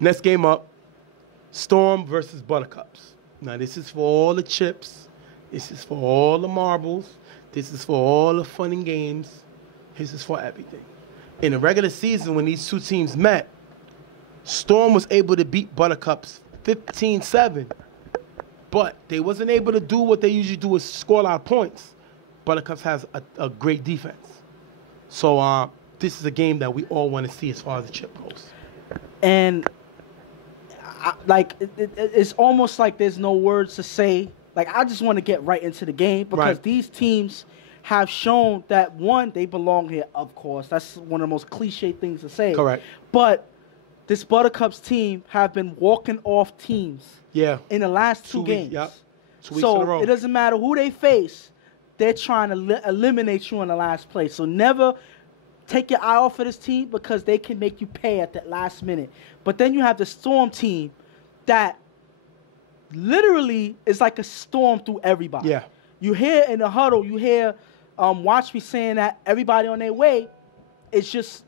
Next game up, Storm versus Buttercups. Now, this is for all the chips. This is for all the marbles. This is for all the fun and games. This is for everything. In the regular season, when these two teams met, Storm was able to beat Buttercups 15-7. But they wasn't able to do what they usually do, is score a lot of points. Buttercups has a great defense. So this is a game that we all want to see as far as the chip goes. And it's almost like there's no words to say. Like, I just want to get right into the game because these teams have shown that, one, they belong here, of course. That's one of the most cliche things to say. Correct. But this Buttercups team have been walking off teams in the last two games. Yep. 2 weeks in a row. It doesn't matter who they face. They're trying to eliminate you in the last place. So never take your eye off of this team because they can make you pay at that last minute. But then you have the Storm team that literally is like a storm through everybody. Yeah. You hear in the huddle, you hear Watch Me saying that everybody on their way is just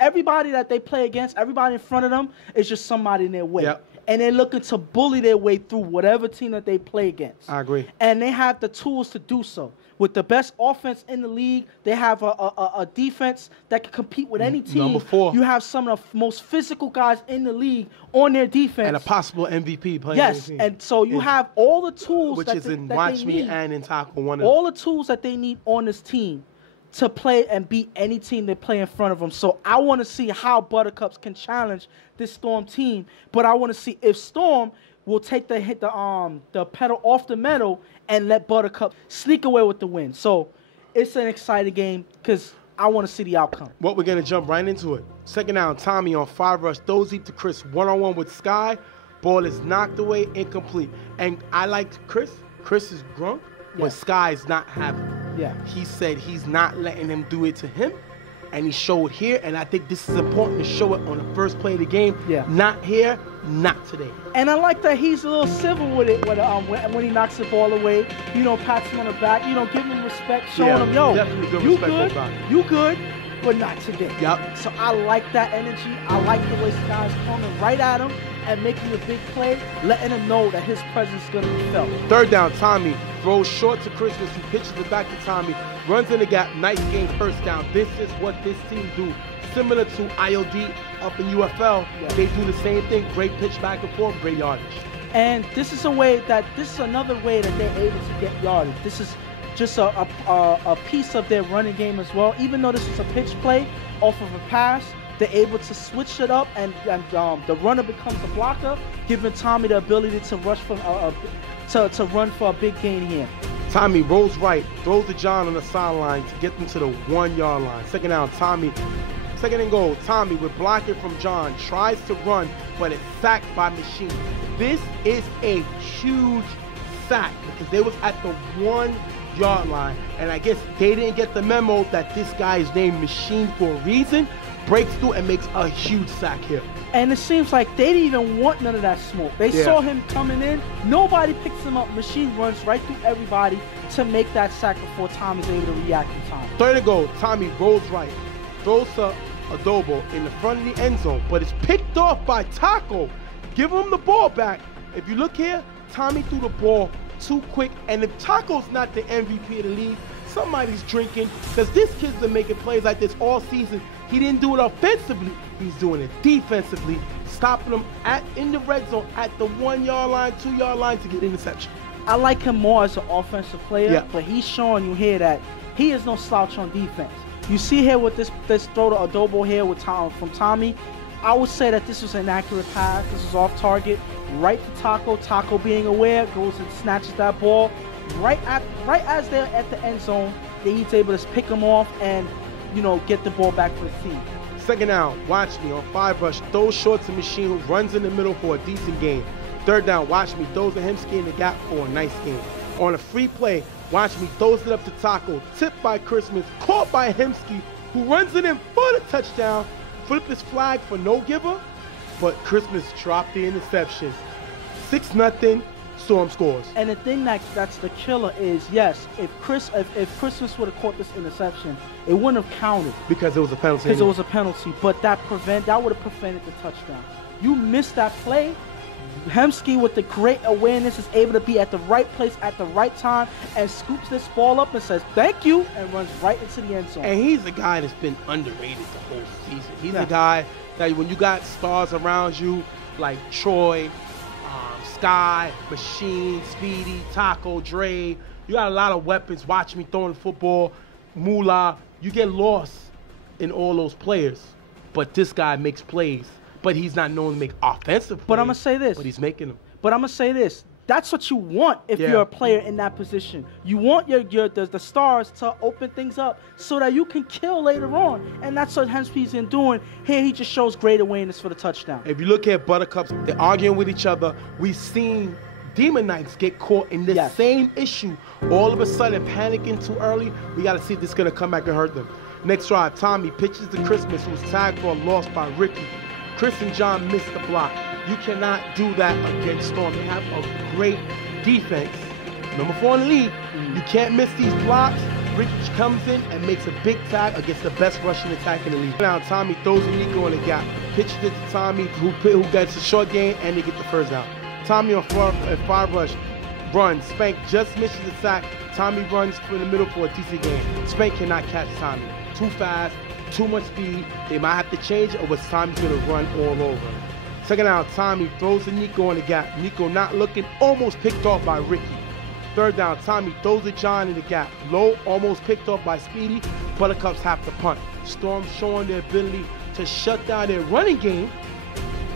everybody that they play against, everybody in front of them is just somebody in their way. Yep. And they're looking to bully their way through whatever team that they play against. I agree. And they have the tools to do so. With the best offense in the league, they have a defense that can compete with any team. Number 4. You have some of the most physical guys in the league on their defense. And a possible MVP playing. Yes, and so you have all the tools which is in Watch Me and in Taco. All the tools that they need on this team to play and beat any team they play in front of them. So I want to see how Buttercups can challenge this Storm team, but I want to see if Storm will take the pedal off the metal and let Buttercup sneak away with the win. So it's an exciting game because I want to see the outcome. Well, we're going to jump right into it. Second down, Tommy on 5 rush, throws deep to Chris, one-on-one with Sky. Ball is knocked away, incomplete. And I liked Chris. Chris is drunk when Sky is not having it. Yeah. He said he's not letting him do it to him, and he showed here, and I think this is important to show it on the first play of the game. Yeah. Not here, not today. And I like that he's a little civil with it when he knocks the ball away. You know, pats him on the back. You know, give him respect, showing him, yo, you good, but not today. Yep. So I like that energy. I like the way Sky's coming right at him and making a big play, letting him know that his presence is going to be felt. Third down, Tommy throws short to Christmas, who pitches it back to Tommy, runs in the gap, nice game, first down. This is what this team do. Similar to IOD up in UFL, they do the same thing. Great pitch back and forth, great yardage. And this is another way that they're able to get yardage. This is just a piece of their running game as well. Even though this is a pitch play off of a pass, they're able to switch it up, and the runner becomes a blocker, giving Tommy the ability to rush from to run for a big gain here. Tommy rolls right, throws to John on the sideline to get them to the 1-yard line. Second down, Tommy. Second and goal, Tommy with blocking from John, tries to run, but it's sacked by Machine. This is a huge sack because they was at the 1-yard line, and I guess they didn't get the memo that this guy is named Machine for a reason. Breaks through and makes a huge sack here. And it seems like they didn't even want none of that smoke. They saw him coming in. Nobody picks him up. Machine runs right through everybody to make that sack before Tommy's able to react in time. Third and goal, Tommy rolls right, throws to Adobo in the front of the end zone, but it's picked off by Taco. Give him the ball back. If you look here, Tommy threw the ball too quick, and if Taco's not the MVP of the league, somebody's drinking, because this kid's been making plays like this all season. He didn't do it offensively. He's doing it defensively, stopping them in the red zone at the 1-yard line, 2-yard line to get interception. I like him more as an offensive player, but he's showing you here that he is no slouch on defense. You see here with this throw to Adobo here with from Tommy, I would say that this was an accurate pass. This was off target, right to Taco. Taco being aware, goes and snatches that ball. Right as they're at the end zone, he's able to pick them off and, you know, get the ball back for the team. Second down, Watch Me on 5 rush, throws short to Machine, who runs in the middle for a decent gain. Third down, Watch Me throws to Hemsky in the gap for a nice gain. On a free play, Watch Me throws it up to Taco, tipped by Christmas, caught by Hemsky, who runs it in for the touchdown. Flip his flag for no giver, but Christmas dropped the interception. 6-0. Storm scores. And the thing that's the killer is, yes, if Christmas would have caught this interception, it wouldn't have counted. Because it was a penalty. Because it was a penalty. But that would have prevented the touchdown. You miss that play. Hemsky, with the great awareness, is able to be at the right place at the right time and scoops this ball up and says, thank you, and runs right into the end zone. And he's a guy that's been underrated the whole season. He's a guy that when you got stars around you like Troy, Sky, Machine, Speedy, Taco, Dre, you got a lot of weapons. Watch me throwing the football, Moolah. You get lost in all those players. But this guy makes plays. But he's not known to make offensive plays. But I'm going to say this. But he's making them. But I'm going to say this. That's what you want if you're a player in that position. You want the stars to open things up so that you can kill later on. And that's what Hemsky's been doing. Here he just shows great awareness for the touchdown. If you look at Buttercups, they're arguing with each other. We've seen Demon Knights get caught in this same issue. All of a sudden, panicking too early. We got to see if this is going to come back and hurt them. Next drive, Tommy pitches to Christmas, who was tagged for a loss by Ricky. Chris and John missed the block. You cannot do that against Storm. They have a great defense. Number 4 in the league. You can't miss these blocks. Ricky comes in and makes a big tag against the best rushing attack in the league. Now Tommy throws a Nico in the gap. Pitches it to Tommy, who gets a short gain, and they get the first down. Tommy on 5 rush runs. Spank just misses the sack. Tommy runs in the middle for a decent gain. Spank cannot catch Tommy. Too fast, too much speed. They might have to change it, or Tommy's going to run all over. Second down, Tommy throws to Nico in the gap. Nico not looking, almost picked off by Ricky. Third down, Tommy throws to John in the gap. Low, almost picked off by Speedy. Buttercups have to punt. Storm showing their ability to shut down their running game,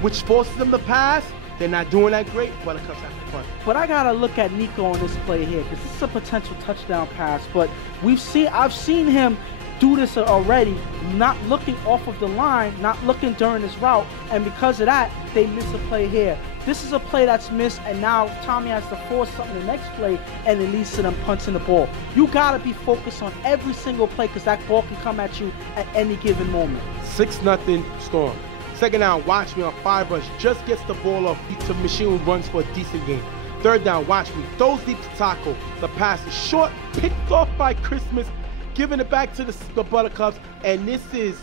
which forces them to pass. They're not doing that great. Buttercups have to punt. But I gotta look at Nico on this play here, because this is a potential touchdown pass. But I've seen him do this already, not looking off of the line, not looking during his route, and because of that, they miss a play here. This is a play that's missed, and now Tommy has to force something the next play, and it leads to them punting the ball. You gotta be focused on every single play, because that ball can come at you at any given moment. 6-0 Storm. Second down, watch me on 5 rush, just gets the ball off to Machine, who runs for a decent game. Third down, watch me, throws deep to Taco. The pass is short, picked off by Christmas, giving it back to the Buttercups, and this is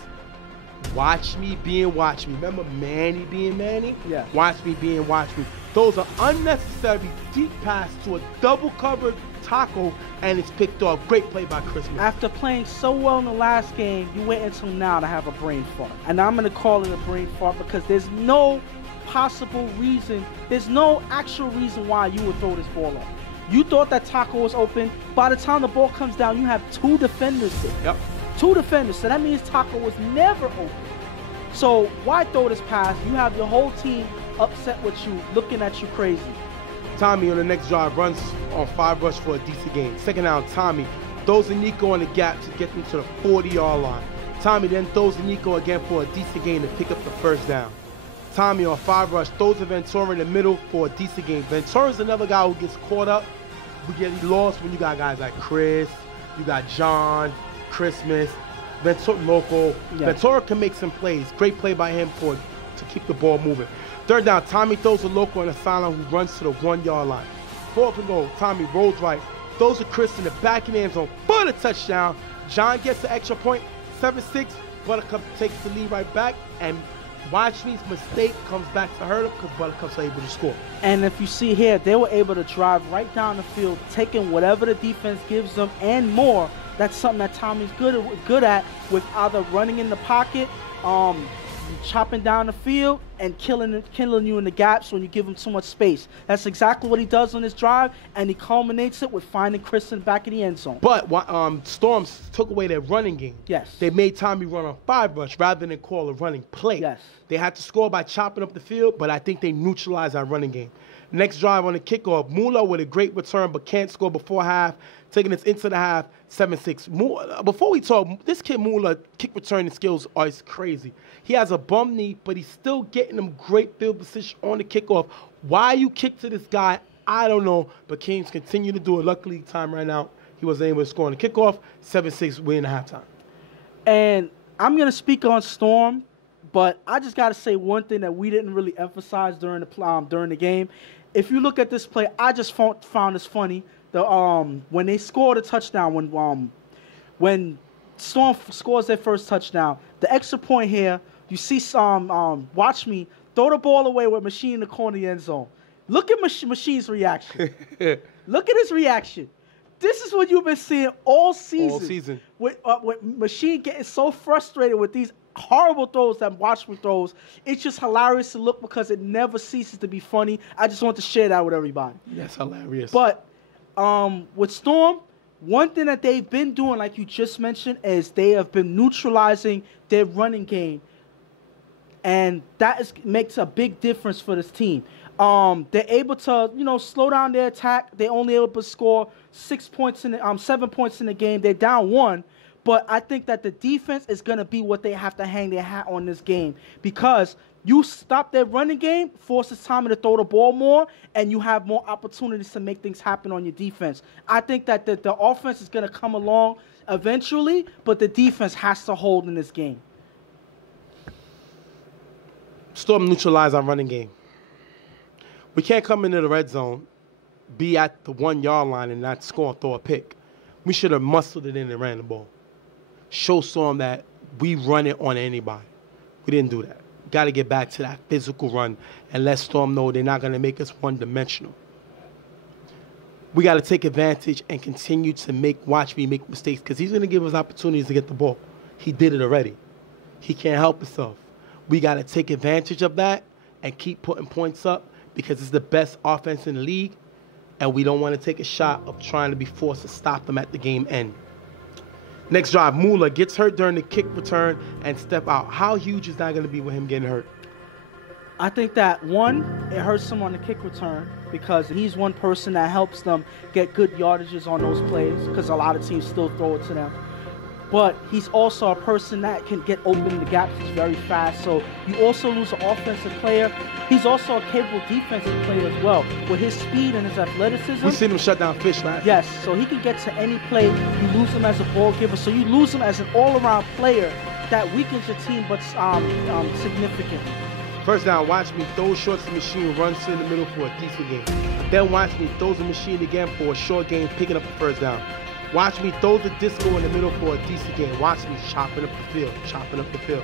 watch me being watch me. Remember Manny being Manny? Yeah. Watch me being watch me. Those are unnecessary deep pass to a double covered Taco, and it's picked off. Great play by Christmas. After playing so well in the last game, you wait until now to have a brain fart. And I'm going to call it a brain fart because there's no possible reason, there's no actual reason why you would throw this ball off. You thought that Taco was open. By the time the ball comes down, you have 2 defenders there. Yep. 2 defenders. So that means Taco was never open. So why throw this pass? You have your whole team upset with you, looking at you crazy. Tommy on the next drive runs on 5 rush for a decent game. Second down, Tommy throws a Nico in the gap to get them to the 40-yard line. Tommy then throws a Nico again for a decent game to pick up the first down. Tommy on 5 rush throws a Ventura in the middle for a decent game. Ventura's another guy who gets caught up. We get lost when you got guys like Chris, you got John, Christmas, Ventura local. Yeah. Ventura can make some plays. Great play by him to keep the ball moving. Third down, Tommy throws a local in a silent who runs to the 1-yard line. 4th and goal, Tommy rolls right, throws a Chris in the back of the end zone for the touchdown. John gets the extra point, 7-6. Buttercup takes the lead right back, and Watch me's mistake comes back to hurt him because Buttercup's able to score. And if you see here, they were able to drive right down the field, taking whatever the defense gives them and more. That's something that Tommy's good at, with either running in the pocket, chopping down the field, and killing you in the gaps when you give him too much space. That's exactly what he does on this drive, and he culminates it with finding Chris in the back of the end zone. But Storms took away their running game. Yes. They made Tommy run on 5 rush rather than call a running play. Yes. They had to score by chopping up the field, but I think they neutralized our running game. Next drive on the kickoff, Moolah with a great return but can't score before half, taking us into the half, 7-6. Before we talk, this kid Moolah, kick returning skills are crazy. He has a bum knee, but he's still getting them great field position on the kickoff. Why you kick to this guy, I don't know, but Kings continue to do it. Luckily, time ran out. He wasn't able to score on the kickoff, 7-6, win at halftime. And I'm going to speak on Storm, but I just got to say one thing that we didn't really emphasize during the game. If you look at this play, I just found this funny. When they scored a touchdown, when Storm scores their first touchdown, the extra point here, you see Watch Me throw the ball away with Machine in the corner of the end zone. Look at Machine's reaction. Look at his reaction. This is what you've been seeing all season. All season. With Machine getting so frustrated with these horrible throws that Watchman throws. It's just hilarious to look because it never ceases to be funny. I just want to share that with everybody. That's hilarious. But with Storm, one thing that they've been doing, like you just mentioned, is they have been neutralizing their running game. And that makes a big difference for this team. They're able to, slow down their attack. They're only able to score 7 points in the game. They're down 1. But I think that the defense is going to be what they have to hang their hat on this game. Because you stop their running game, forces Tommy to throw the ball more, and you have more opportunities to make things happen on your defense. I think that the offense is going to come along eventually, but the defense has to hold in this game. Storm neutralize our running game. We can't come into the red zone, be at the 1 yard line and not score and throw a pick. We should have muscled it in and ran the ball. Show Storm that we run it on anybody. We didn't do that. Got to get back to that physical run and let Storm know they're not going to make us one-dimensional. We got to take advantage and continue to watch me make mistakes because he's going to give us opportunities to get the ball. He did it already. He can't help himself. We got to take advantage of that and keep putting points up because it's the best offense in the league, and we don't want to take a shot of trying to be forced to stop them at the game end. Next drive, Mula gets hurt during the kick return and step out. How huge is that going to be with him getting hurt? I think that, one, it hurts him on the kick return because he's one person that helps them get good yardages on those plays because a lot of teams still throw it to them. But he's also a person that can get open in the gaps very fast. So you also lose an offensive player. He's also a capable defensive player as well. With his speed and his athleticism. We've seen him shut down Fish last. Yes, so he can get to any play. You lose him as a ball giver. So you lose him as an all-around player that weakens your team but significantly. First down, watch me throw shorts to Machine, runs in the middle for a decent game. Then watch me throws the Machine again for a short game, picking up the first down. Watch me throw the disco in the middle for a decent game. Watch me chopping up the field.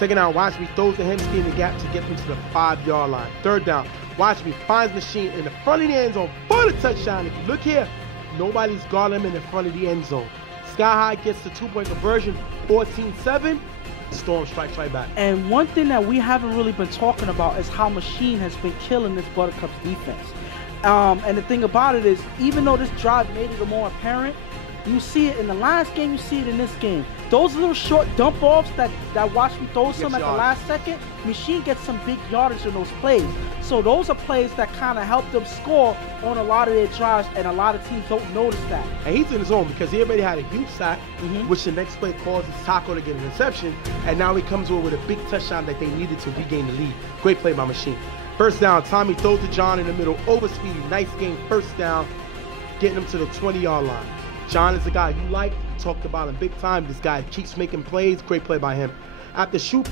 Second down, watch me throws the Hemsky in the gap to get them to the 5 yard line. Third down, watch me finds Machine in the front of the end zone for the touchdown. If you look here, nobody's guarding him in the front of the end zone. Sky High gets the 2-point conversion, 14-7. Storm strikes right back. And one thing that we haven't really been talking about is how Machine has been killing this Buttercups defense. And the thing about it is, even though this drive made it more apparent, you see it in the last game, you see it in this game. Those little short dump offs that watch me throw some at the last second, Machine gets some big yardage in those plays. So those are plays that kind of help them score on a lot of their drives, and a lot of teams don't notice that. And he's in his zone because he already had a huge sack, which the next play causes Taco to get an interception, and now he comes over with a big touchdown that they needed to regain the lead. Great play by Machine. First down, Tommy throws to John in the middle, overspeed, nice game, first down, getting him to the 20-yard line. John is the guy you like. We talked about him big time. This guy keeps making plays. Great play by him. After two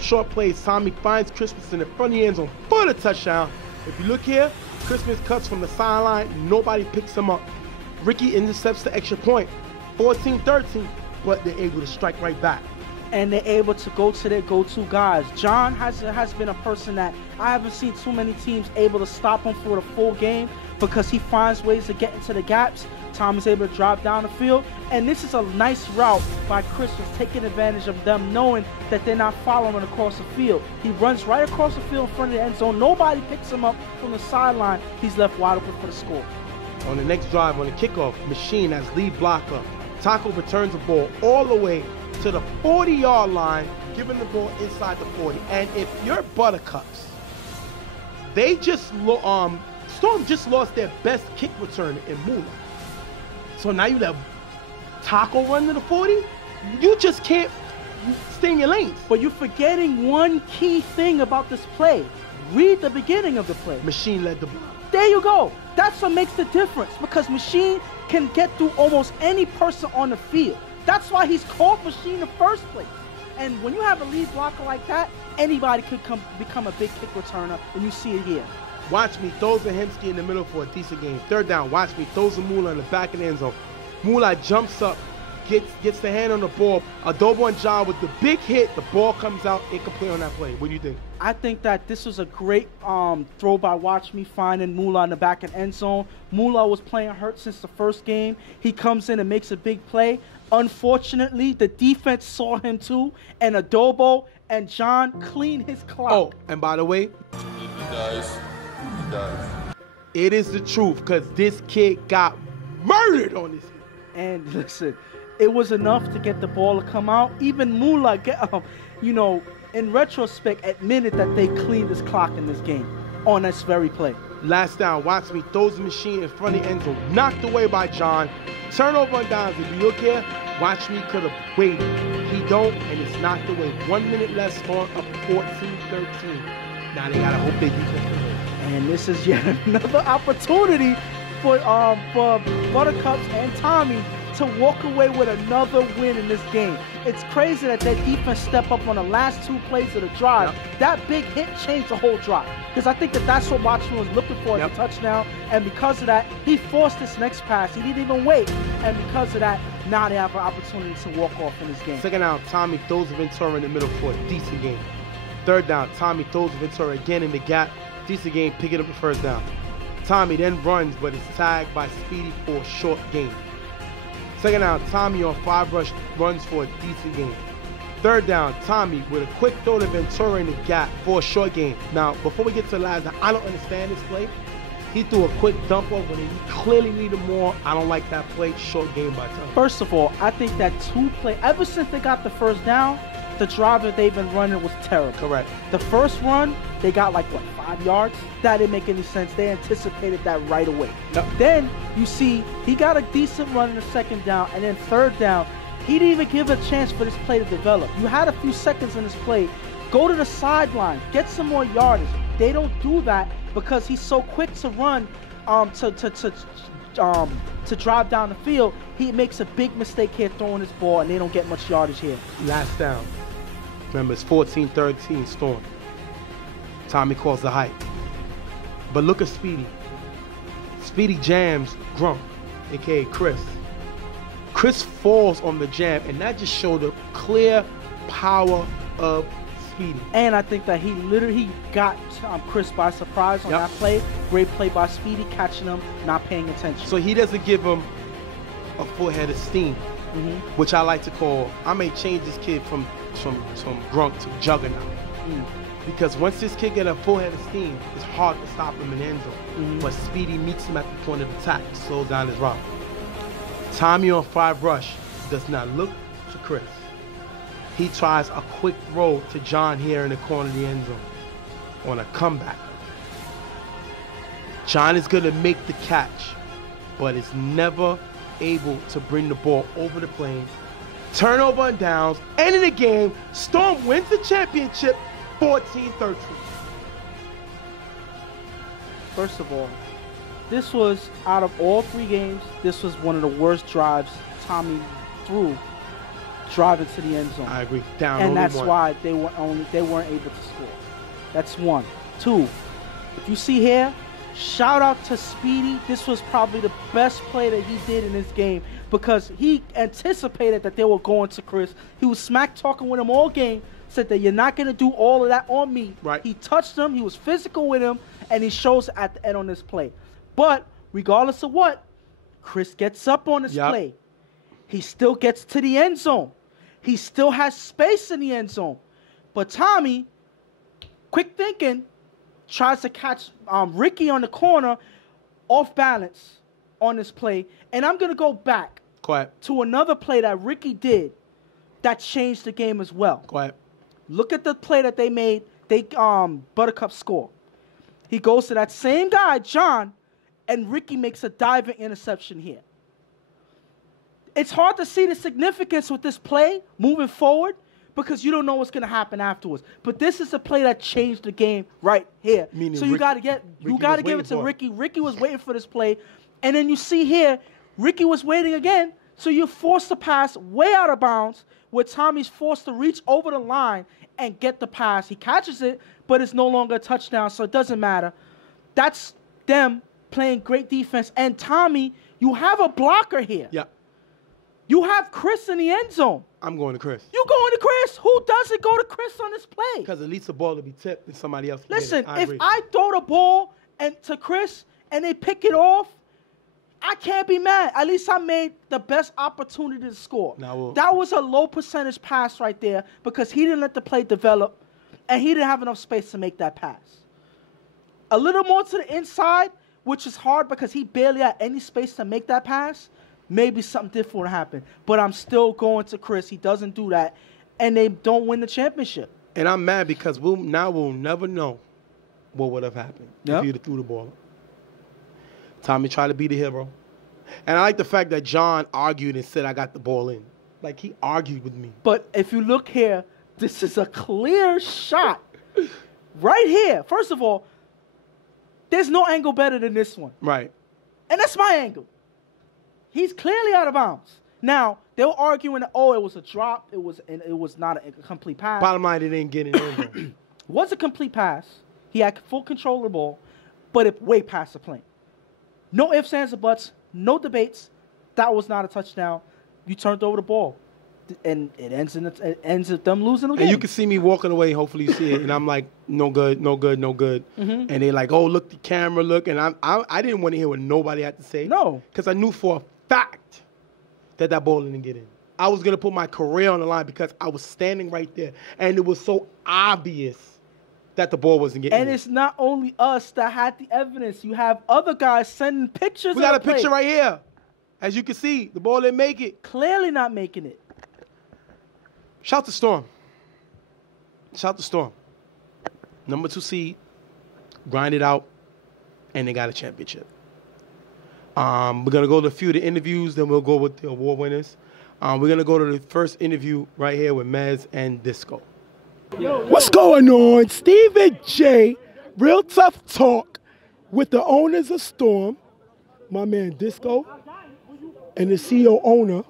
short plays, Tommy finds Christmas in the front of the end zone for the touchdown. If you look here, Christmas cuts from the sideline. Nobody picks him up. Ricky intercepts the extra point, 14-13, but they're able to strike right back. And they're able to go to their go-to guys. John has been a person that I haven't seen too many teams able to stop him for the full game because he finds ways to get into the gaps. Tom is able to drive down the field, and this is a nice route by Christmas, taking advantage of them knowing that they're not following across the field. He runs right across the field in front of the end zone. Nobody picks him up from the sideline. He's left wide open for the score. On the next drive, on the kickoff, Machine as lead blocker. Taco returns the ball all the way to the 40-yard line, giving the ball inside the 40. And if you're Buttercups, Storm just lost their best kick returner in Mula. So now you let Taco run to the 40? You just can't stay in your lanes. But you're forgetting one key thing about this play. Read the beginning of the play. Machine led the ball. There you go. That's what makes the difference, because Machine can get through almost any person on the field. That's why he's called Machine in the first place. And when you have a lead blocker like that, anybody could become a big kick returner, and you see it here. Watch me throws the Hemsky in the middle for a decent game. Third down, watch me throws the Mula in the back of the end zone. Mula jumps up gets the hand on the ball. Adobo and John with the big hit, the ball comes out incomplete on that play. What do you think? I think that this was a great throw by Watch Me finding Moolah in the back of end zone. Moolah was playing hurt since the first game. He comes in and makes a big play. Unfortunately, the defense saw him too, and Adobo and John cleaned his clock. Oh, and by the way, He does. it is the truth because this kid got murdered on this hit. And listen, it was enough to get the ball to come out. Even Moolah, in retrospect, admitted that they cleaned his clock in this game on this very play. Last down, Watch Me throws the machine in front of the end zone, knocked away by John. Turnover on downs. If you look here, Watch Me could have waited. He don't, and it's knocked away. 1 minute less, scoring up 14-13. Now they gotta hope they defense. And this is yet another opportunity for Buttercups and Tommy to walk away with another win in this game. It's crazy that their defense stepped up on the last 2 plays of the drive. Yep. That big hit changed the whole drive. Because I think that's what Watchman was looking for as a touchdown. And because of that, he forced this next pass. He didn't even wait. And because of that, now they have an opportunity to walk off in this game. Second down, Tommy throws to Ventura in the middle for a decent game. Third down, Tommy throws to Ventura again in the gap. Decent game, picking up the first down. Tommy then runs, but is tagged by Speedy for a short gain. Second down, Tommy on 5 rush runs for a decent gain. Third down, Tommy with a quick throw to Ventura in the gap for a short gain. Now, before we get to the last down, I don't understand this play. He threw a quick dump over and he clearly needed more. I don't like that play. Short game by Tommy. First of all, I think that 2 play, ever since they got the first down, the drive that they've been running was terrible. Correct. The first run, they got 5 yards? That didn't make any sense. They anticipated that right away. Yep. Then you see he got a decent run in the second down, and then third down, he didn't even give a chance for this play to develop. You had a few seconds in this play. Go to the sideline, get some more yardage. They don't do that because he's so quick to run, to drive down the field. He makes a big mistake here throwing this ball, and they don't get much yardage here. Last down. Remember, it's 14-13 Storm. Tommy calls the hype. But look at Speedy. Speedy jams Grump, a.k.a. Chris. Chris falls on the jam, and that just showed the clear power of Speedy. And I think that he literally got Chris by surprise on that play. Great play by Speedy, catching him, not paying attention. So he doesn't give him a full head of steam, which I like to call, I may change this kid from Grunk to Juggernaut. Because once this kid get a full head of steam, it's hard to stop him in the end zone. But Speedy meets him at the point of attack, slows down his route. Tommy on 5 rush does not look to Chris. He tries a quick throw to John here in the corner of the end zone on a comeback. John is going to make the catch, but is never able to bring the ball over the plane. Turnover on downs, ending the game. Storm wins the championship 14-13. First of all, this was, out of all 3 games, this was one of the worst drives Tommy threw, driving to the end zone. I agree. Down and only that's one. why they weren't able to score. That's 1. 2, if you see here, shout out to Speedy. This was probably the best play that he did in this game because he anticipated that they were going to Chris. He was smack talking with him all game, said that you're not going to do all of that on me. Right. He touched him, he was physical with him, and he shows at the end on this play. But regardless of what, Chris gets up on this play. He still gets to the end zone. He still has space in the end zone. But Tommy, quick thinking, tries to catch Ricky on the corner off balance on this play. And I'm going to go back to another play that Ricky did that changed the game as well. Look at the play that they made. Buttercup score. He goes to that same guy, John, and Ricky makes a diving interception here. It's hard to see the significance with this play moving forward because you don't know what's going to happen afterwards. But this is a play that changed the game right here. Meaning so you got to give it to Ricky. Ricky was waiting for this play. And then you see here, Ricky was waiting again. So you force the pass way out of bounds where Tommy's forced to reach over the line and get the pass. He catches it, but it's no longer a touchdown, so it doesn't matter. That's them playing great defense. And Tommy, you have a blocker here. You have Chris in the end zone. I'm going to Chris. You going to Chris? Who doesn't go to Chris on this play? Because at least the ball will be tipped and somebody else. Listen, if I throw the ball to Chris and they pick it off, I can't be mad. At least I made the best opportunity to score. That was a low percentage pass right there because he didn't let the play develop and he didn't have enough space to make that pass. A little more to the inside, which is hard because he barely had any space to make that pass. Maybe something different would happen. But I'm still going to Chris. He doesn't do that. And they don't win the championship. And I'm mad because we'll never know what would have happened if you'd have threw the ball. Tommy tried to be the hero. And I like the fact that John argued and said, I got the ball in. Like, he argued with me. But if you look here, this is a clear shot. Right here. First of all, there's no angle better than this one. Right. And that's my angle. He's clearly out of bounds. Now, they were arguing that, it was a drop. It was not a complete pass. Bottom line, they didn't get it in. Was a complete pass. He had full control of the ball, but it way past the plane. No ifs, ands, or buts. No debates. That was not a touchdown. You turned over the ball. And it ends with them losing the game. And you can see me walking away. Hopefully you see it. And I'm like, no good, no good, no good. And they're like, oh, look, the camera, look. And I didn't want to hear what nobody had to say. No. Because I knew for a fact that ball didn't get in. I was going to put my career on the line because I was standing right there. And it was so obvious that the ball wasn't getting in. And it's not only us that had the evidence. You have other guys sending pictures. We got a picture right here. As you can see, the ball didn't make it. Clearly not making it. Shout to Storm. Shout to Storm. Number 2 seed, grind it out, and they got a championship. We're going to go to a few of the interviews, then we'll go with the award winners. We're going to go to the first interview right here with Mez and Disco. What's going on? Stephen J, Real Tough Talk with the owners of Storm, my man Disco, and the CEO owner,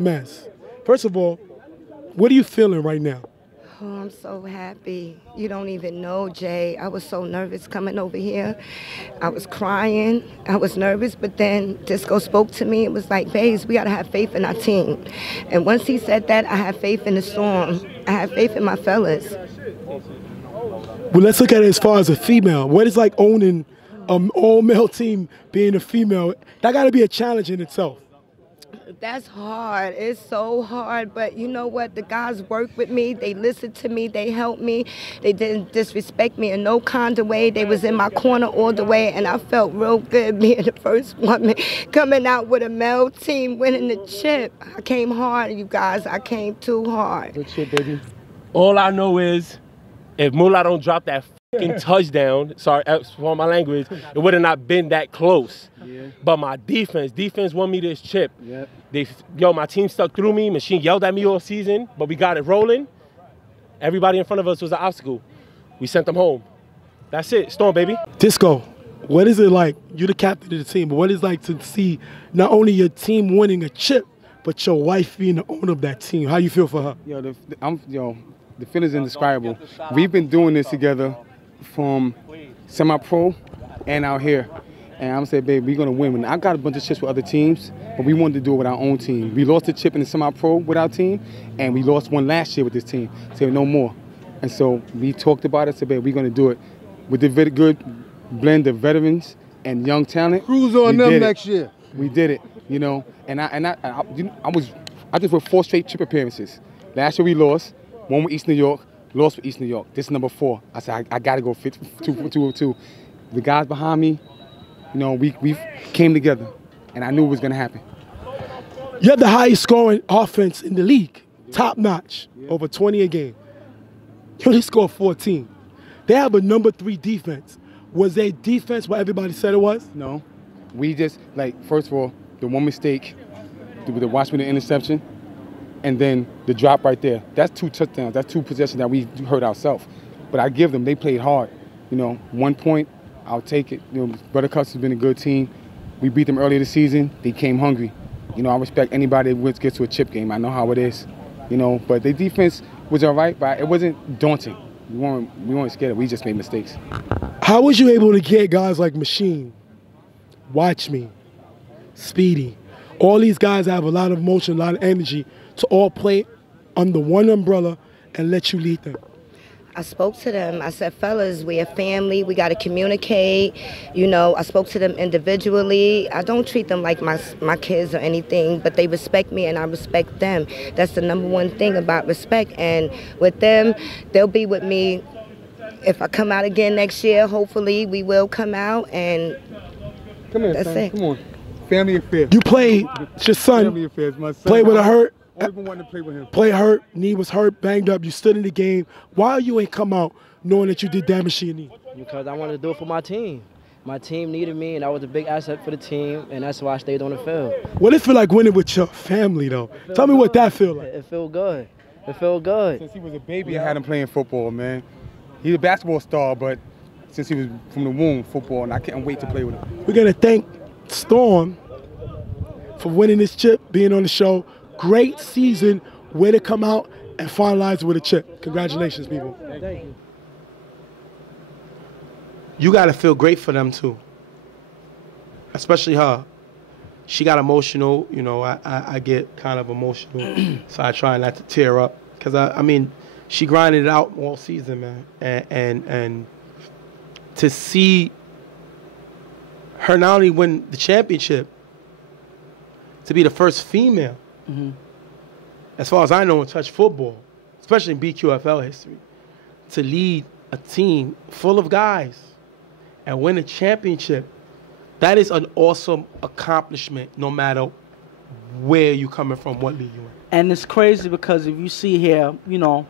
Mez. First of all, what are you feeling right now? Oh, I'm so happy. You don't even know, Jay. I was so nervous coming over here. I was crying. I was nervous, but then Disco spoke to me. It was like, Baze, we got to have faith in our team. And once he said that, I had faith in the Storm. I had faith in my fellas. Well, let's look at it as far as a female. What is like owning an all-male team, being a female? That got to be a challenge in itself. That's hard. It's so hard. But you know what? The guys work with me. They listened to me. They helped me. They didn't disrespect me in no kind of way. They was in my corner all the way. And I felt real good being the first woman coming out with a male team winning the chip. I came hard, you guys. I came too hard. Good shit, baby. All I know is if Moolah don't drop that fucking touchdown, sorry for my language, it would have not been that close. Yeah. But my defense won me this chip. Yep. My team stuck through me. Machine yelled at me all season, but we got it rolling. Everybody in front of us was an obstacle. We sent them home. That's it. Storm, baby. Disco, what is it like? You're the captain of the team, but what is it like to see not only your team winning a chip, but your wife being the owner of that team? How you feel for her? The feeling's indescribable. We've been doing this together from semi-pro and out here. And I'm saying, babe, we're going to win. I got a bunch of chips with other teams, but we wanted to do it with our own team. We lost a chip in the semi-pro with our team, and we lost one last year with this team. So no more. And so we talked about it, said, babe, we're going to do it with the very good blend of veterans and young talent. Cruise on them next year. We did it, And I just went 4 straight chip appearances. Last year we lost, one with East New York, lost with East New York. This is number 4. I said, I got to go 202. The guys behind me, we came together, and I knew it was going to happen. You have the highest scoring offense in the league, top notch, over 20 a game. You only scored 14. They have a number 3 defense. Was their defense what everybody said it was? No. We just, first of all, the one mistake, the Washington interception, and then the drop right there. That's 2 touchdowns. That's 2 possessions that we hurt ourselves. But I give them, they played hard. 1 point, I'll take it. Buttercups has been a good team. We beat them earlier this season. They came hungry. I respect anybody that gets to a chip game. I know how it is. But the defense was all right, but it wasn't daunting. We weren't scared. We just made mistakes. How was you able to get guys like Machine, Watch Me, Speedy, All these guys have a lot of emotion, a lot of energy to all play under one umbrella and let you lead them. I spoke to them. I said, fellas, we're a family. We got to communicate. You know, I spoke to them individually. I don't treat them like my kids or anything, but they respect me and I respect them. That's the number one thing about respect. And with them, they'll be with me. If I come out again next year, hopefully we will come out, and Come here, that's son. it. Come on. Family affair. You played, it's your son, Family affairs. My son. played with a hurt. Always been wanting to play with him. Play hurt, knee was hurt, banged up, you stood in the game. Why you ain't come out knowing that you did damage to your knee? Because I wanted to do it for my team. My team needed me, and I was a big asset for the team, and that's why I stayed on the field. What it feel like winning with your family, though? Tell me what that feel like. It felt good. It felt good. Since he was a baby, I had him playing football, man. He's a basketball star, but since he was from the womb, football, and I can't wait to play with him. We're going to thank Storm for winning this chip, being on the show. Great season. Way to come out and finalize with a chip. Congratulations, people. Thank you. You got to feel great for them, too. Especially her. She got emotional. You know, I get kind of emotional, so I try not to tear up. Because, I mean, she grinded it out all season, man. And to see her not only win the championship, to be the first female, as far as I know, in touch football, especially in BQFL history, to lead a team full of guys and win a championship, that is an awesome accomplishment no matter where you coming from, what league you in. And it's crazy because if you see here, you know,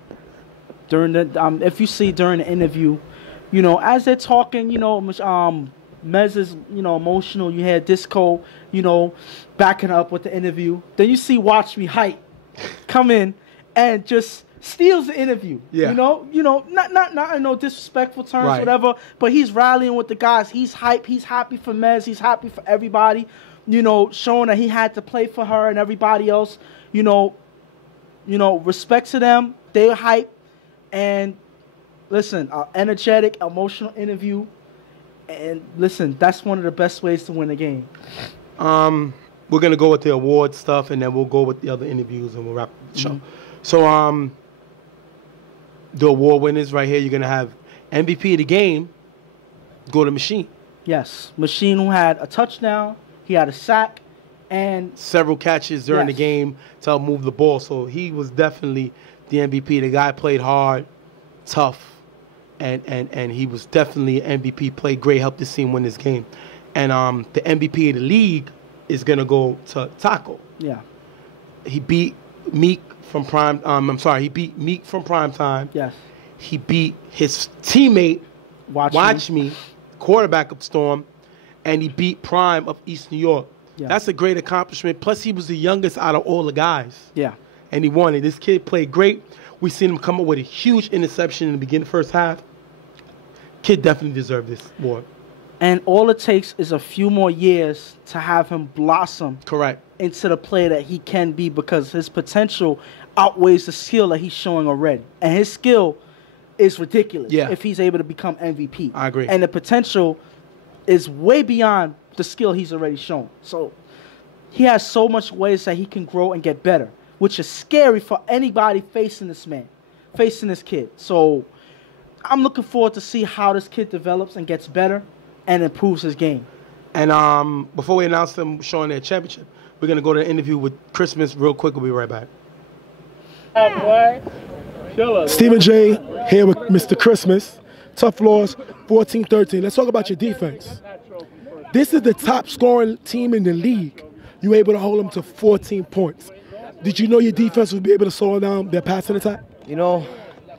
during the if you see during the interview, you know, as they're talking, you know, Mez is, you know, emotional. You had Disco, you know, backing up with the interview. Then you see Watch Me Hype come in and just steals the interview. Yeah. You know, not in no disrespectful terms, Right. whatever. But he's rallying with the guys. He's hype. He's happy for Mez. He's happy for everybody. You know, showing that he had to play for her and everybody else. You know, respect to them. They're hype. And listen, energetic, emotional interview. And listen, that's one of the best ways to win a game. We're going to go with the award stuff, and then we'll go with the other interviews, and we'll wrap up the show. So, the award winners right here, you're going to have MVP of the game, go to Machine. Yes, Machine, who had a touchdown, he had a sack, and several catches during the Yes. game to help move the ball. So he was definitely the MVP. The guy played hard, tough, and he was definitely an MVP. Played great, helped the team win this game. And the MVP of the league is gonna go to Taco. yeah, He beat Meek from Prime. He beat Meek from Prime Time. yes, He beat his teammate, Watch Me, quarterback of Storm, and he beat Prime of East New York. Yeah. That's a great accomplishment. Plus, he was the youngest out of all the guys. yeah. And he won it. This kid played great. We seen him come up with a huge interception in the beginning, first half. Kid definitely deserved this award. And all it takes is a few more years to have him blossom Correct. into the player that he can be, because his potential outweighs the skill that he's showing already. And his skill is ridiculous Yeah. if he's able to become MVP. I agree. And the potential is way beyond the skill he's already shown. So he has so much ways that he can grow and get better, which is scary for anybody facing this man, facing this kid. So I'm looking forward to see how this kid develops and gets better and improves his game. And before we announce them showing their championship, we're going to go to an interview with Christmas real quick. We'll be right back. Stephen J. here with Mr. Christmas. Tough loss, 14-13. Let's talk about your defense. This is the top scoring team in the league. You were able to hold them to 14 points. Did you know your defense would be able to slow down their passing attack? You know,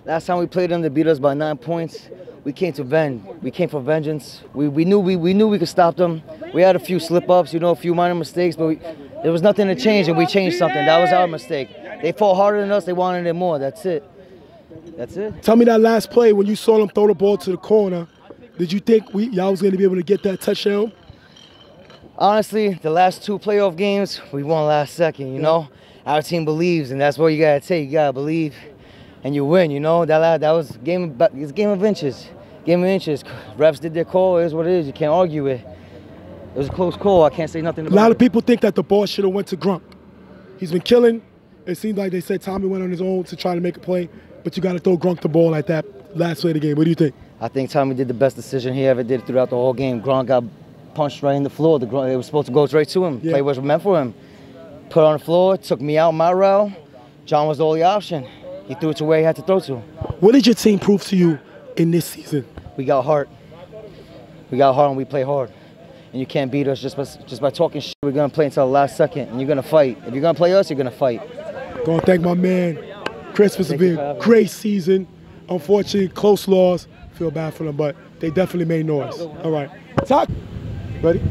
last time we played them, they beat us by 9 points. We came to venge. We came for vengeance. We knew we could stop them. We had a few slip-ups, you know, a few minor mistakes, but there was nothing to change, and we changed something. That was our mistake. They fought harder than us. They wanted it more. That's it. That's it. Tell me that last play when you saw them throw the ball to the corner. Did you think y'all was going to be able to get that touchdown? Honestly, the last 2 playoff games, we won last second, you know? Our team believes, and that's what you got to take. You got to believe, and you win, you know? That was it's game of inches. Game of inches. Refs did their call. It is what it is. You can't argue it. It was a close call. I can't say nothing A about it. lot of people think that the ball should have went to Gronk. He's been killing. It seems like they said Tommy went on his own to try to make a play, but you got to throw Gronk the ball like that last play of the game. What do you think? I think Tommy did the best decision he ever did throughout the whole game. Gronk got punched right in the floor. It was supposed to go straight to him. Yeah. Play was meant for him. Put it on the floor, took me out my route. John was the only option. He threw it to where he had to throw to. What did your team prove to you in this season? We got heart. We got heart and we play hard. And you can't beat us just by talking shit. We're going to play until the last second, and you're going to fight. If you're going to play us, you're going to fight. Going to thank my man, Chris, for being a great season. Unfortunately, close loss. Feel bad for them, but they definitely made noise. All right. Taco. Ready?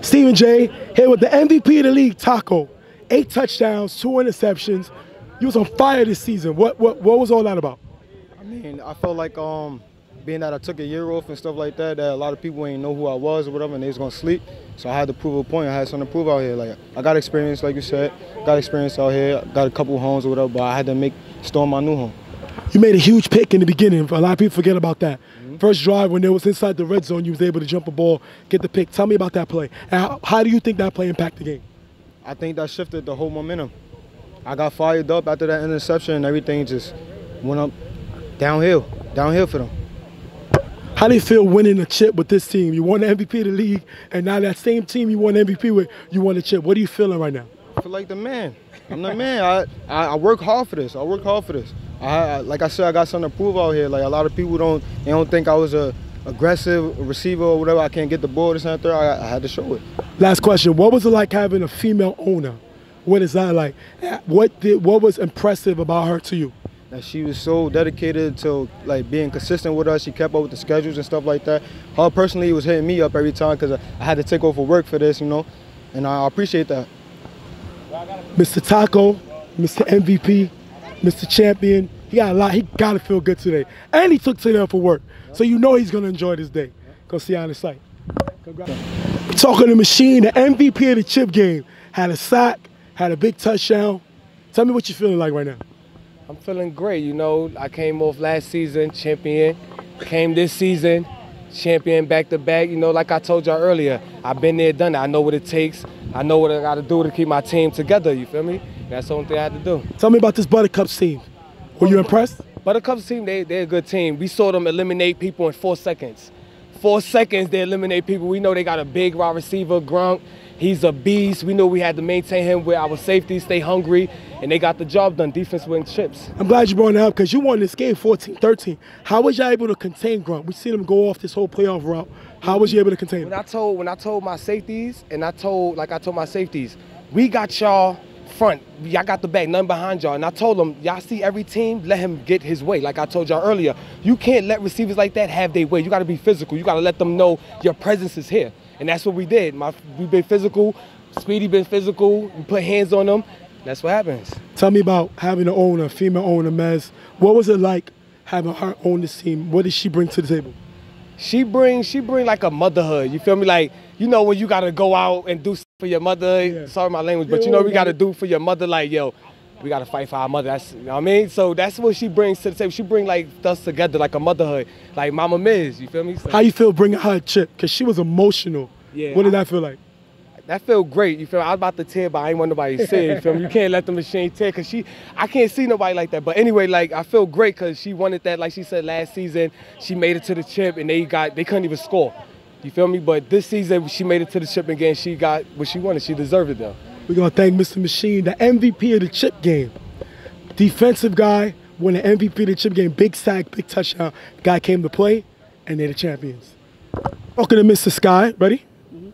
Stephen J. here with the MVP of the league, Taco. 8 touchdowns, 2 interceptions. You was on fire this season. What was all that about? I mean, I felt like being that I took a year off and stuff like that, that a lot of people ain't know who I was or whatever, and they was gonna sleep. So I had to prove a point. I had something to prove out here. Like, I got experience, like you said, got experience out here, got a couple homes or whatever, but I had to make Storm my new home. You made a huge pick in the beginning. A lot of people forget about that. First drive, when they was inside the red zone, you was able to jump a ball, get the pick. Tell me about that play. And how do you think that play impacted the game? I think that shifted the whole momentum. I got fired up after that interception, and everything just went up downhill for them. How do you feel winning a chip with this team? You won the MVP of the league, and now that same team you won the MVP with, you won the chip. What are you feeling right now? I feel like the man. I'm the man. I work hard for this. Like I said, I got something to prove out here. Like, a lot of people don't think I was a aggressive receiver or whatever. I can't get the ball this and that. I had to show it. Last question. What was it like having a female owner? What is that like? What was impressive about her to you? That she was so dedicated to like being consistent with us. She kept up with the schedules and stuff like that. Her personally was hitting me up every time because I had to take over work for this, and I appreciate that. Mr. Taco, Mr. MVP, Mr. Champion, he got a lot. He got to feel good today. And he took today for work. So you know he's going to enjoy this day. Go see on the site. Talking to Machine, the MVP of the chip game. Had a sack, had a big touchdown. Tell me what you're feeling like right now. I'm feeling great. I came off last season, champion. Came this season, champion back-to-back. Like I told y'all earlier, I've been there, done that. I know what it takes. I know what I got to do to keep my team together, you feel me? That's the only thing I had to do. Tell me about this Buttercups team. Were you impressed? Buttercups team, they're a good team. We saw them eliminate people in 4 seconds. 4 seconds, they eliminate people. We know they got a big wide receiver, Gronk. He's a beast. We know we had to maintain him with our safety, stay hungry, and they got the job done. Defense win chips. I'm glad you brought that up because you won this game 14-13. How was you able to contain Gronk? We seen him go off this whole playoff route. How was you able to contain him? When I told my safeties, I told my safeties, we got y'all front. Y'all got the back, nothing behind y'all. And I told them, y'all see every team, let him get his way. Like I told y'all earlier, you can't let receivers like that have their way. You got to be physical. You got to let them know your presence is here. And that's what we did. We've been physical. Speedy been physical. We put hands on them. That's what happens. Tell me about having an owner, female owner, Mez. What was it like having her own this team? What did she bring to the table? She bring like a motherhood. You feel me? Like, when you got to go out and do stuff for your mother. Yeah. Sorry my language, but we got to do for your mother. Like, yo, we got to fight for our mother. That's, you know what I mean? So that's what she brings to the table. She bring like us together like a motherhood, like Mama Miz. You feel me? So, how you feel bringing her a chip? Because she was emotional. Yeah. What did that feel like? That felt great. You feel me? I was about to tear, but I ain't want nobody to say it. You feel me? You can't let the machine tear because I can't see nobody like that. But anyway, like, I feel great because she wanted that. Like she said last season, she made it to the chip and they couldn't even score. You feel me? But this season, she made it to the chip again. She got what she wanted. She deserved it, though. We're going to thank Mr. Machine, the MVP of the chip game. Defensive guy, won the MVP of the chip game. Big sack, big touchdown. Guy came to play, and they're the champions. Talking to Mr. Sky. Ready?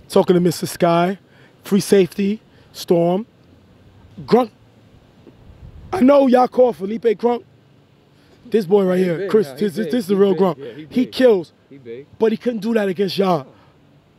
Talking to Mr. Sky. Free safety, Storm. Gronk. I know y'all call Felipe Gronk. This boy right here, big, Chris, nah, this is the real Gronk. Yeah, he kills, he big. But he couldn't do that against y'all.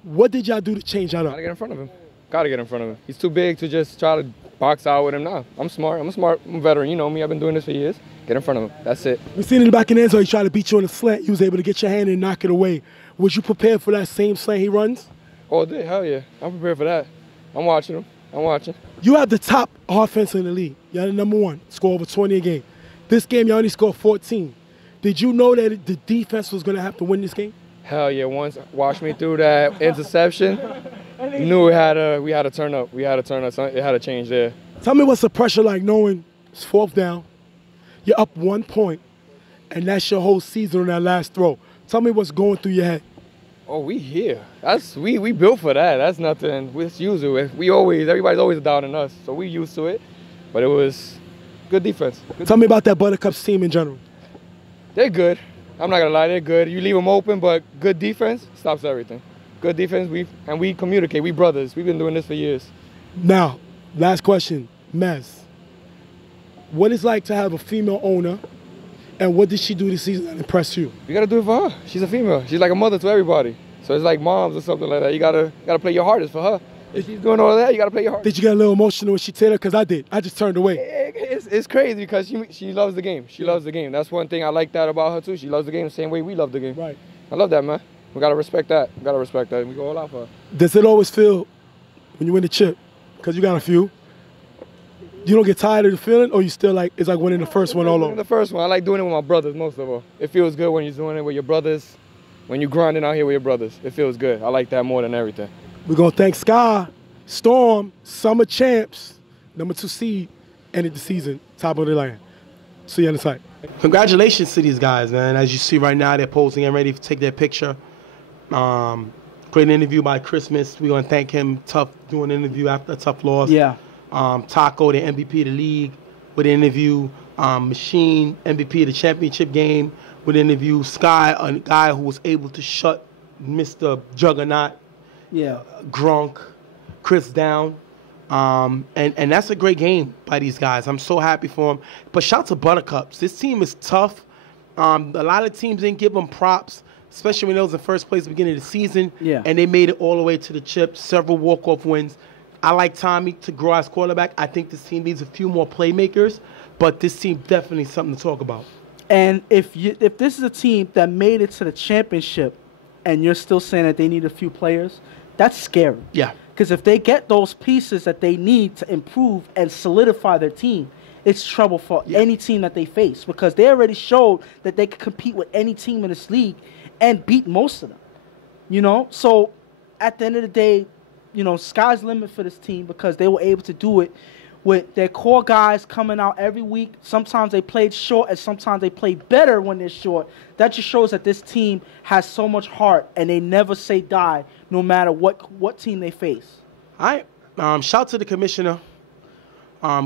What did y'all do to change that up? Gotta get in front of him. Gotta get in front of him. He's too big to just try to box out with him now. I'm smart. I'm a veteran. You know me. I've been doing this for years. Get in front of him. That's it. We seen in the back of the end zone, he tried to beat you on a slant. You was able to get your hand and knock it away. Was you prepared for that same slant he runs? All day. Hell yeah. I'm prepared for that. I'm watching him. I'm watching. You have the top offense in the league. You're the number one. Score over 20 a game. This game, you only scored 14. Did you know that the defense was going to have to win this game? Hell yeah. Once watch me through that interception, knew we had to turn up. We had to turn up. It had to change there. Tell me what's the pressure like knowing it's 4th down, you're up 1 point, and that's your whole season on that last throw. Tell me what's going through your head. Oh, we here. We built for that. That's nothing. We're used to it. Everybody's always doubting us, so we used to it. But it was good defense. Tell me about that Buttercups team in general. They're good. I'm not gonna lie, they're good. You leave them open, but good defense stops everything. Good defense, we communicate. We brothers. We've been doing this for years. Now, last question, Mez. What is it like to have a female owner, and what did she do this season that impressed you? You gotta do it for her. She's a female. She's like a mother to everybody. So it's like moms or something like that. You gotta play your hardest for her. If she's doing all that, you gotta play your hardest. Did you get a little emotional when she said it? Because I did. I just turned away. It's crazy because she loves the game. She loves the game. That's one thing I like that about her too. She loves the game the same way we love the game. Right. I love that, man. We gotta respect that. We gotta respect that. We go all out for her. Does it always feel when you win the chip? Because you got a few. You don't get tired of the feeling, or you still like it's like winning the first one all over? The first one. I like doing it with my brothers most of all. It feels good when you're doing it with your brothers. When you're grinding out here with your brothers, it feels good. I like that more than everything. We're gonna thank Sky, Storm, Summer Champs, #2 seed, ended the season, top of the line. See you on the site. Congratulations to these guys, man. As you see right now, they're posing and ready to take their picture. Great interview by Christmas. We're gonna thank him. Tuff doing an interview after a tough loss. Yeah. Taco, the MVP of the league, with an interview. Machine, MVP of the championship game, with an interview. Sky, a guy who was able to shut Mr. Juggernaut, Gronk, Chris down. And that's a great game by these guys. I'm so happy for them. But shout out to Buttercups. This team is tough. A lot of teams didn't give them props, especially when they was in first place at the beginning of the season. Yeah. And they made it all the way to the chip, several walk-off wins. I like Tommy to grow as quarterback. I think this team needs a few more playmakers, but this team definitely something to talk about. And if this is a team that made it to the championship and you're still saying that they need a few players, that's scary. Yeah. Because if they get those pieces that they need to improve and solidify their team, it's trouble for any team that they face, because they already showed that they can compete with any team in this league and beat most of them. You know? So at the end of the day, you know, sky's the limit for this team, because they were able to do it with their core guys coming out every week. Sometimes they played short, and sometimes they played better when they're short. That just shows that this team has so much heart, and they never say die, no matter what team they face. All right. Shout out to the commissioner.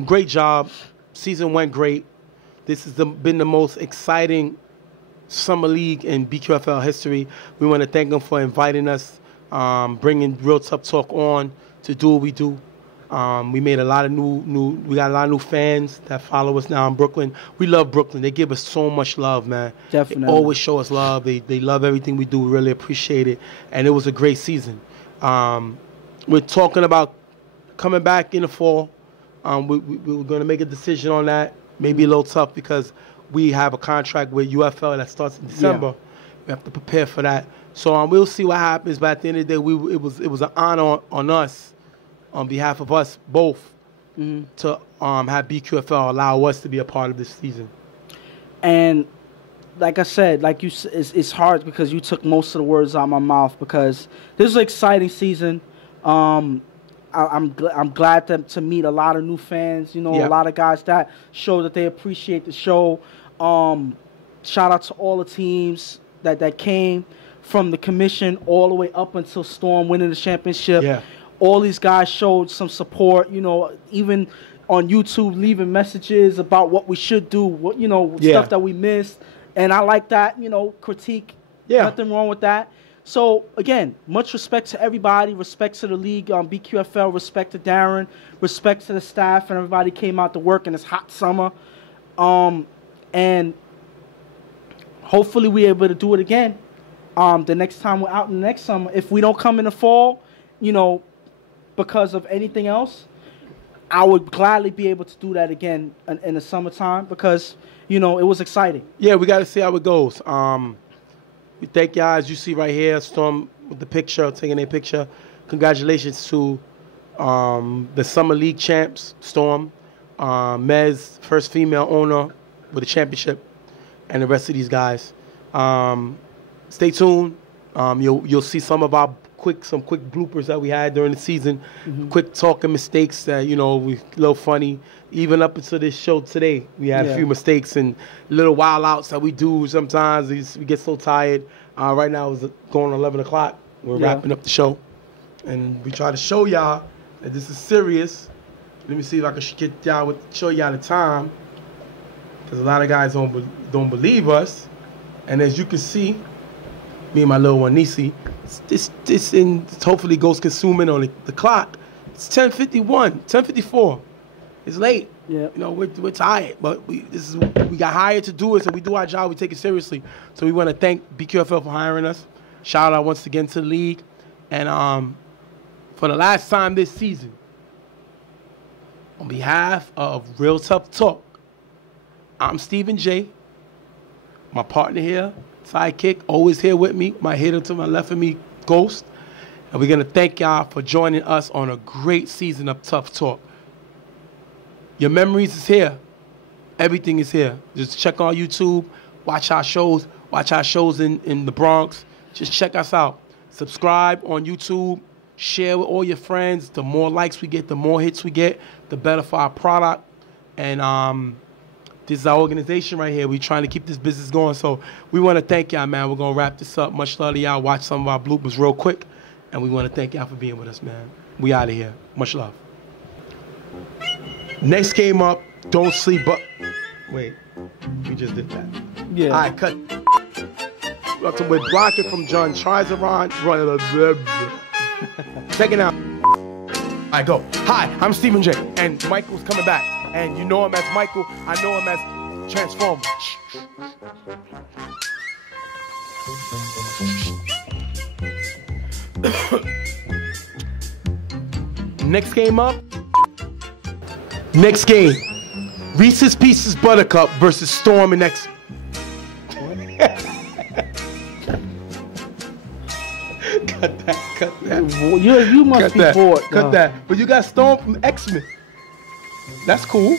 Great job. Season went great. This has been the most exciting summer league in BQFL history. We want to thank them for inviting us, bringing Real Tough Talk on to do what we do. We made a lot of we got a lot of new fans that follow us now in Brooklyn. We love Brooklyn. They give us so much love, man. Definitely. They always show us love. They love everything we do. We really appreciate it. And it was a great season. We're talking about coming back in the fall. We're going to make a decision on that. Maybe a little tough because we have a contract with UFL that starts in December. Yeah. We have to prepare for that. So we'll see what happens. But at the end of the day, it was an honor on us, on behalf of us both, to have BQFL allow us to be a part of this season. And like I said, it's hard because you took most of the words out of my mouth, because this is an exciting season. I'm glad to meet a lot of new fans. You know, a lot of guys that show that they appreciate the show. Shout out to all the teams that came from the commission all the way up until Storm winning the championship. Yeah. All these guys showed some support. You know, even on YouTube, leaving messages about what we should do. Stuff that we missed, and I like that. You know, critique. Yeah. Nothing wrong with that. So, again, much respect to everybody, respect to the league, BQFL, respect to Darren, respect to the staff, and everybody came out to work in this hot summer. And hopefully we're able to do it again the next time we're out in the next summer. If we don't come in the fall, because of anything else, I would gladly be able to do that again in the summertime, because, it was exciting. Yeah, we got to see how it goes. We thank y'all, as you see right here, Storm with the picture, taking a picture. Congratulations to the Summer League champs, Storm, Mez, first female owner with a championship, and the rest of these guys. Stay tuned. You'll see some of our some quick bloopers that we had during the season. Quick talking mistakes that, you know, we a little funny. Even up until this show today, we had a few mistakes and little wild outs that we do sometimes. We get so tired. Right now it's going on 11 o'clock. We're wrapping up the show. And we try to show y'all that this is serious. Let me see if I can show y'all the time. Because a lot of guys don't believe us. And as you can see, me and my little one, Nisi, this hopefully goes consuming on the clock. It's 10:51, 10:54. It's late. Yeah. You know, we're tired, but we got hired to do it, so we do our job. We take it seriously. So we want to thank BQFL for hiring us. Shout out once again to the league, and for the last time this season, on behalf of Real Tough Talk, I'm Stephen J. My partner here, sidekick, always here with me. My hitter to my left of me, Ghost, and we're gonna thank y'all for joining us on a great season of Tough Talk. Your memories is here. Everything is here. Just check on YouTube, watch our shows in the Bronx. Just check us out. Subscribe on YouTube, share with all your friends. The more likes we get, the more hits we get, the better for our product. And this is our organization right here. We're trying to keep this business going. So we want to thank y'all, man. We're going to wrap this up. Much love to y'all. Watch some of our bloopers real quick. And we want to thank y'all for being with us, man. We out of here. Much love. Next game up, don't sleep up. Wait, we just did that. Yeah. All right, cut. We're blocking from John Trizaron. Second out. All right, go. Hi, I'm Stephen J. And Michael's coming back. And you know him as Michael. I know him as Transformer. Next game up. Next game, Reese's Pieces Buttercup versus Storm and X. Cut that. You must be bored. Cut that. But you got Storm from X-Men. That's cool.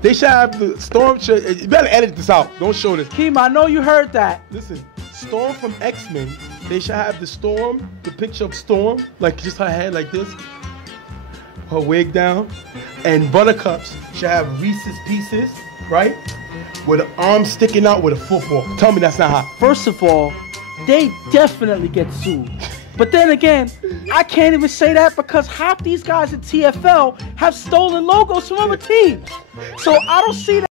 They should have the Storm. You better edit this out. Don't show this. Keem, I know you heard that. Listen, Storm from X-Men. They should have the Storm, the picture of Storm, like just her head like this. Her wig down, and Buttercups should have Reese's Pieces, right? With an arm sticking out with a football. Tell me that's not hot. First of all, they definitely get sued. But then again, I can't even say that because half these guys at TFL have stolen logos from other teams. So I don't see that.